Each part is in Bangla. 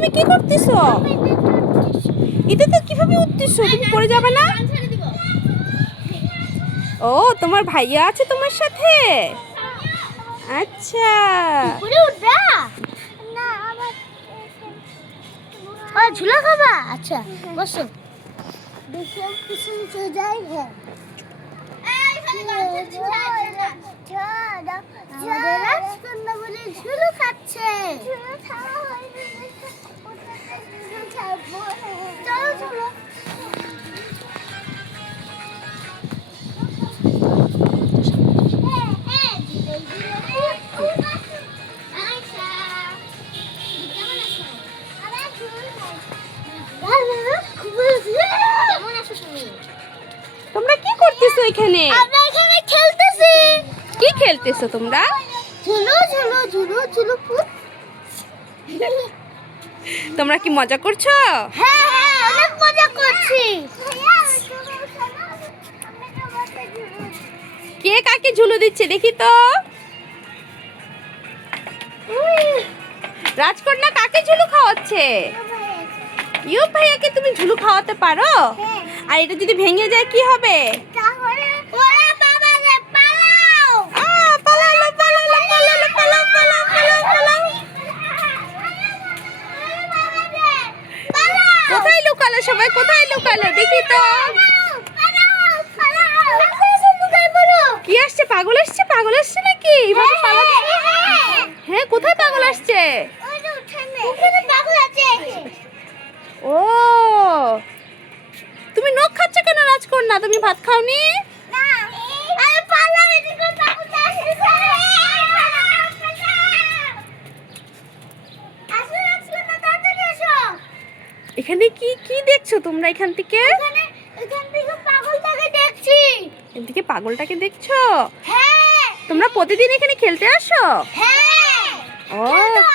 তুমি কি করতেছো? এটাতে কিভাবে উঠতেছো? তুমি পড়ে যাবে না? ও, তোমার ভাইয়া আছে তোমার সাথে? আচ্ছা। ঝুলা খাবা? আচ্ছা বসো। দেখো কিছু চলে যায়। হ্যাঁ রাজকন্যা বলে ঝুলু খাচ্ছে। চলো চলো। তোমরা কি করতেছো এখানে? আমরা এখানে খেলতেছি। কি খেলতেছো তোমরা? ঝুলু ঝুলু ঝুলু ঝুলু পুত। তোমরা কি মজা করছো? হ্যাঁ হ্যাঁ অনেক মজা করছি। কে কাকে ঝুলো দিচ্ছে দেখি তো। রাজকন্যা কাকে ঝুলু খাওয়াচ্ছে? ইউ ভাইয়াকে তুমি ঝুলু খাওয়াতে পারো? আর এটা যদি ভেঙে যায় কি হবে? তাহলে ওরে বাবা রে পালাও। পালালো পালালো পালালো পালাও পালাও পালাও পালাও। কোথায় লুকালো সবাই? কোথায় লুকালো দেখি তো। কি আসছে? পাগল আসছে? পাগল আসছে নাকি? এভাবে পালাচ্ছে? হ্যাঁ, কোথায় পাগল আসছে? ও, তুমি নখ খাচ্ছ কেন রাজকন্যা? তুমি ভাত খাওনি? এখানে কি কি দেখছো তোমরা এখান থেকে? এদিকে পাগলটাকে দেখছো? হ্যাঁ তোমরা প্রতিদিন এখানে খেলতে আসো? হ্যাঁ ও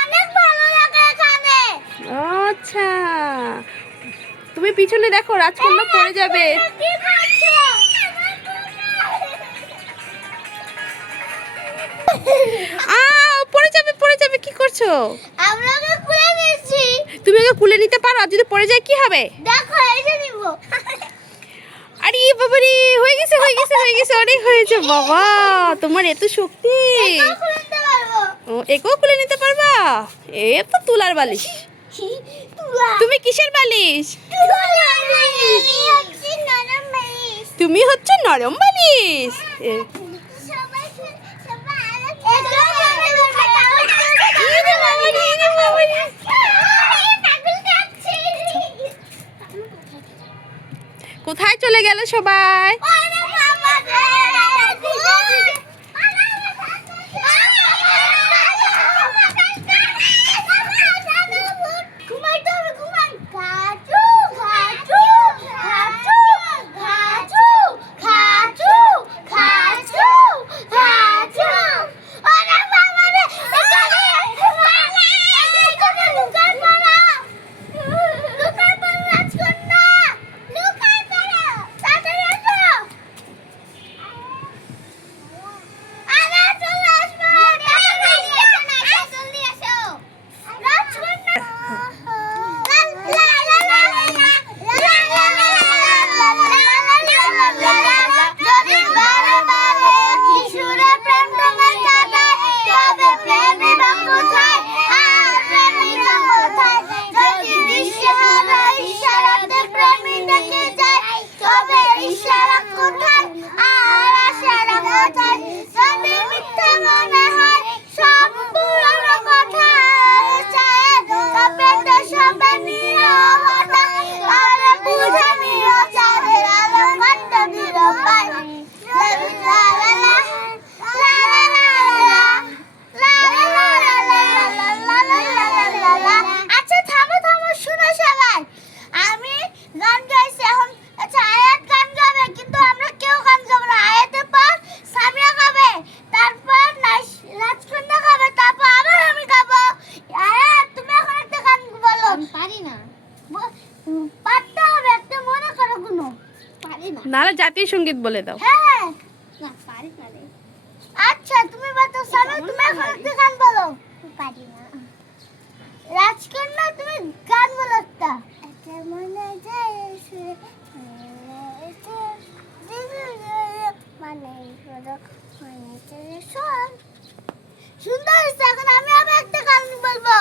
অনেক ভালো লাগে এখানে। আচ্ছা, তুমি পিছনে দেখো, রাজকন্যা পড়ে যাবে। কি খাচ্ছো? পড়ে যাবে পড়ে যাবে। কি করছো? আমরা ওকে খুলে নিয়েছি। তুমি ওকে কুলে নিতে পারো? আর যদি পড়ে যায় কি হবে? দেখো এই যে নিব। আরে বাবারে, হয়ে গেছে হয়ে গেছে হয়ে গেছে, অনেক হয়েছে বাবা। তোমার এত শক্তি। খুলে নিতে পারবো। ও, একেও খুলে নিতে পারবা? এ তো তুলার বালিশ। তুমি কিসের বালিশ? তুমি হচ্ছে নরম বালিশ। কোথায় চলে গেল সবাই? নাহলে জাতীয় সঙ্গীত বলে দাও। হ্যাঁ না পারি না রে। আচ্ছা তুমি বাতাও সামনে, তুমি এখন একটা গান বলো। পারি না। আজকাল না তুমি গান বলো একটা। মনে যায় সুন্দর হয়েছে। এখন আমি আবার একটা গান বলবো।